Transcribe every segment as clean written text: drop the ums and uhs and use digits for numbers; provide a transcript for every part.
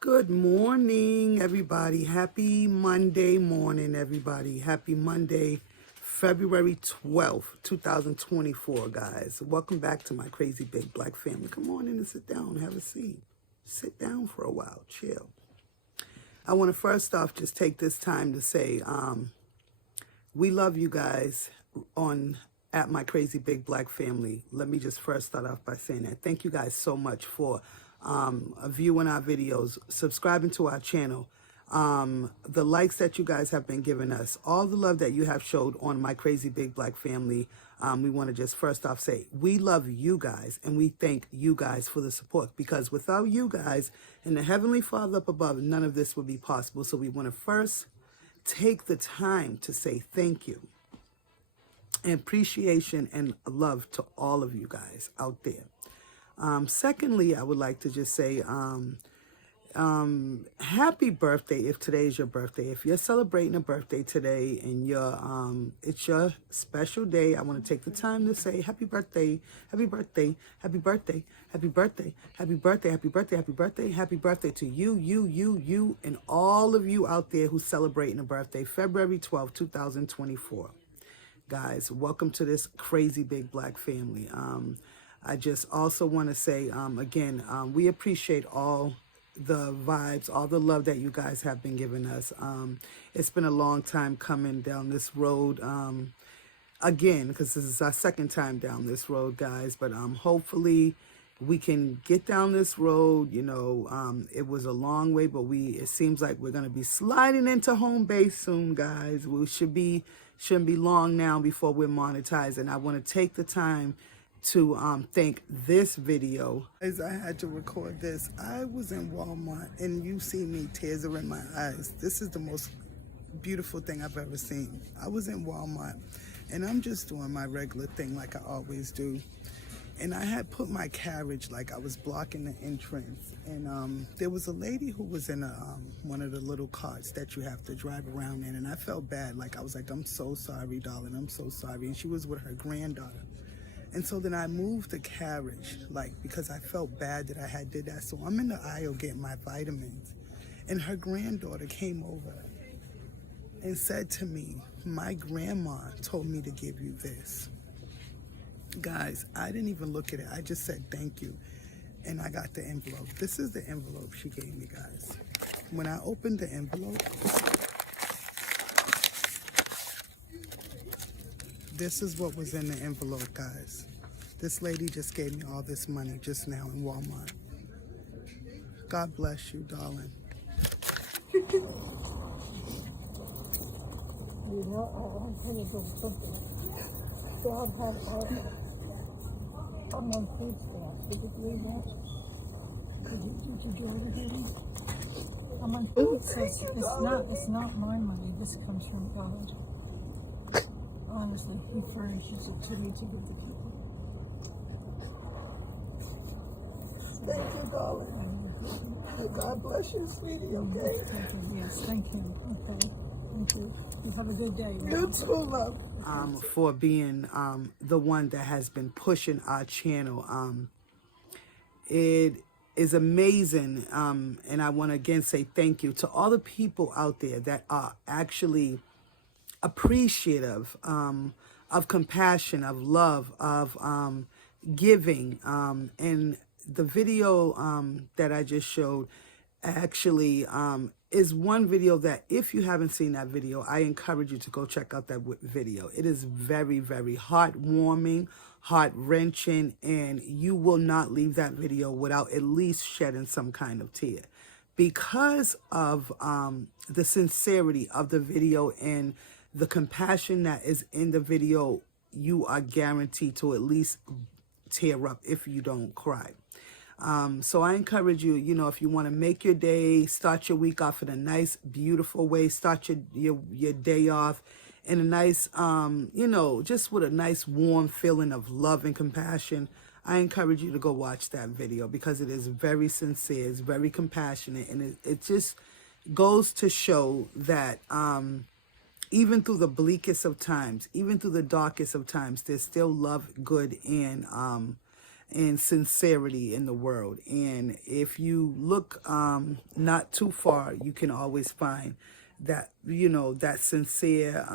Good morning, everybody. Happy Monday morning, everybody. Happy Monday, February 12th, 2024, guys. Welcome back to my crazy big black family. Come on in and sit down, have a seat. Sit down for a while, chill. I want to first off just take this time to say we love you guys on at my crazy big black family. Let me just first start off by saying that. Thank you guys so much for viewing our videos, subscribing to our channel, the likes that you guys have been giving us, all the love that you have showed on my crazy big black family. We want to just first off say we love you guys and we thank you guys for the support, because without you guys and the Heavenly Father up above, none of this would be possible. So we want to first take the time to say thank you and appreciation and love to all of you guys out there. Secondly, I would like to just say happy birthday if today is your birthday. If you're celebrating a birthday today and it's your special day, I want to take the time to say happy birthday, happy birthday, happy birthday, happy birthday, happy birthday, happy birthday, happy birthday, happy birthday to you, and all of you out there who's celebrating a birthday, February 12th, 2024. Guys, welcome to this crazy big black family. I just also want to say, again, we appreciate all the vibes, all the love that you guys have been giving us. It's been a long time coming down this road, again, because this is our second time down this road, guys. But hopefully we can get down this road. You know, it was a long way, but it seems like we're going to be sliding into home base soon, guys. We shouldn't be long now before we're monetized. And I want to take the time to thank this video. As I had to record this, I was in Walmart and you see me, tears are in my eyes. This is the most beautiful thing I've ever seen. I was in Walmart and I'm just doing my regular thing like I always do. And I had put my carriage, like I was blocking the entrance. And there was a lady who was in one of the little carts that you have to drive around in. And I felt bad. Like I was like, I'm so sorry, darling. I'm so sorry. And she was with her granddaughter. And so then I moved the carriage, like, because I felt bad that I had did that. So I'm in the aisle getting my vitamins. And her granddaughter came over and said to me, my grandma told me to give you this. Guys, I didn't even look at it. I just said thank you. And I got the envelope. This is the envelope she gave me, guys. When I opened the envelope, this is what was in the envelope, guys. This lady just gave me all this money just now in Walmart. God bless you, darling. You know, I'm going to go something. God had I'm on food stamps. Did you believe that? Did you do everything? I'm on food stamps. It's not my money. This comes from God. Honestly, He furnishes it to me to give the people. Thank you, darling. God bless you, sweetie, okay? Thank you. Yes, thank you. Okay. Thank you. You have a good day. You too, love. For being the one that has been pushing our channel. It is amazing, and I want to again say thank you to all the people out there that are actually appreciative of compassion, of love, of giving. And the video that I just showed actually is one video that, if you haven't seen that video, I encourage you to go check out that video. It is very, very heartwarming, heart-wrenching, and you will not leave that video without at least shedding some kind of tear, because of the sincerity of the video and the compassion that is in the video. You are guaranteed to at least tear up if you don't cry. So I encourage you, you know, if you want to make your day, start your week off in a nice, beautiful way, start your day off in a nice, you know, just with a nice warm feeling of love and compassion, I encourage you to go watch that video, because it is very sincere, it's very compassionate, and it just goes to show that even through the bleakest of times, even through the darkest of times, there's still love, good, and and sincerity in the world. And if you look not too far, you can always find that, you know, that sincere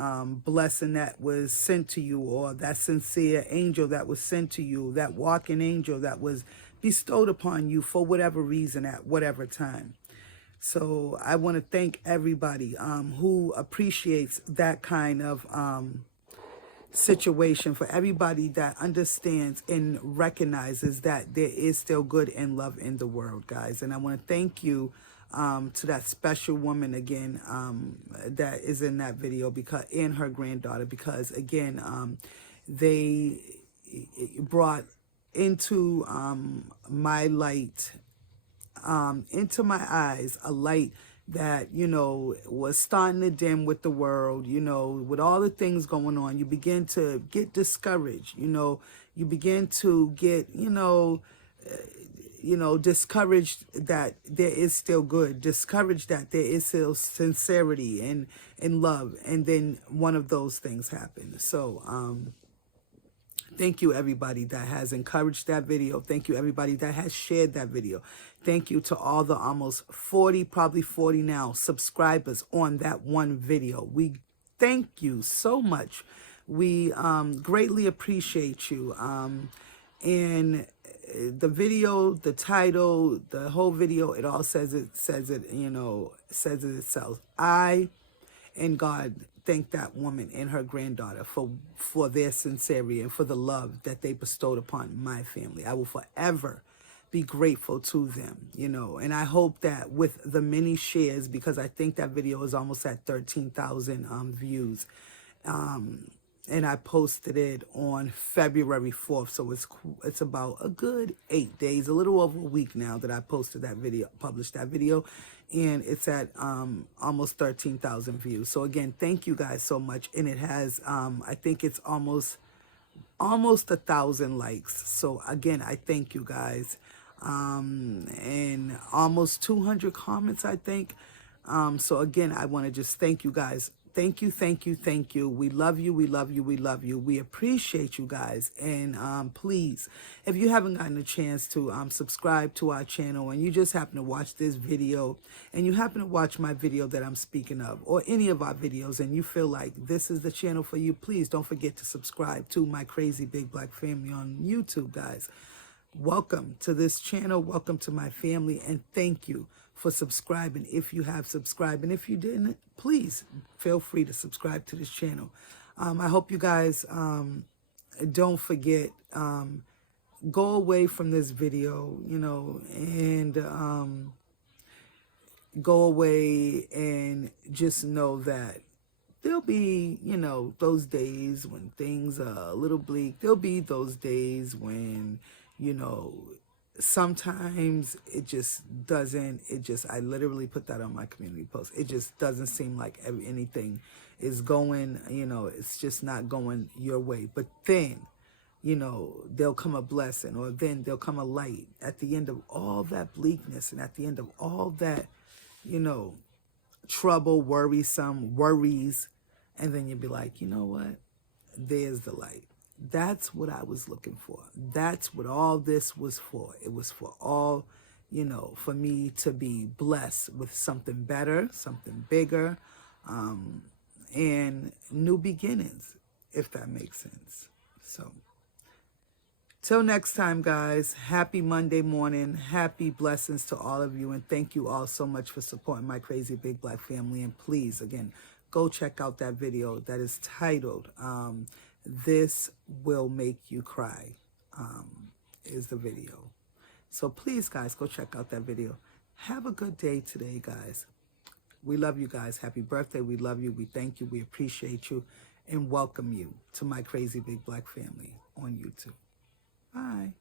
blessing that was sent to you, or that sincere angel that was sent to you, that walking angel that was bestowed upon you for whatever reason at whatever time. So I want to thank everybody who appreciates that kind of situation, for everybody that understands and recognizes that there is still good and love in the world, guys. And I want to thank you to that special woman again that is in that video, because, and her granddaughter, because again, they brought into my light, into my eyes, a light that, you know, was starting to dim with the world. You know, with all the things going on, you begin to get discouraged. You know, you begin to get, you know, discouraged that there is still good, discouraged that there is still sincerity and love. And then one of those things happened. So, thank you, everybody that has encouraged that video. Thank you, everybody that has shared that video. Thank you to all the almost 40, probably 40 now, subscribers on that one video. We thank you so much. We greatly appreciate you. And the video, the title, the whole video, it all says it, you know, says it itself. I and God thank that woman and her granddaughter for their sincerity and for the love that they bestowed upon my family. I will forever be grateful to them, you know. And I hope that with the many shares, because I think that video is almost at 13,000 views, and I posted it on February 4th, so it's about a good 8 days, a little over a week now that I posted that video, published that video, and it's at almost 13,000 views. So again, thank you guys so much. And it has, I think it's almost 1,000 likes. So again, I thank you guys. And almost 200 comments, I think. So again, I want to just thank you guys. Thank you, thank you, thank you. We love you, we love you, we love you. We appreciate you guys. And please, if you haven't gotten a chance to subscribe to our channel, and you just happen to watch this video, and you happen to watch my video that I'm speaking of, or any of our videos, and you feel like this is the channel for you, please don't forget to subscribe to My Crazy Big Black Family on YouTube, guys. Welcome to this channel. Welcome to my family. And thank you for subscribing if you have subscribed. And if you didn't, please feel free to subscribe to this channel. I hope you guys don't forget, go away from this video, you know, and go away and just know that there'll be, you know, those days when things are a little bleak. There'll be those days when, you know, sometimes it just doesn't, I literally put that on my community post. It just doesn't seem like anything is going, you know, it's just not going your way. But then, you know, there'll come a blessing, or then there'll come a light at the end of all that bleakness, and at the end of all that, you know, trouble, worries. And then you'll be like, you know what? There's the light. That's what I was looking for. That's what all this was for. It was for all, you know, for me to be blessed with something better, something bigger, and new beginnings, if that makes sense. So, till next time, guys, happy Monday morning. Happy blessings to all of you. And thank you all so much for supporting My Crazy Big Black Family. And please, again, go check out that video that is titled, This Will Make You Cry, is the video. So please, guys, go check out that video. Have a good day today, guys. We love you guys. Happy birthday. We love you. We thank you. We appreciate you. And welcome you to My Crazy Big Black Family on YouTube. Bye.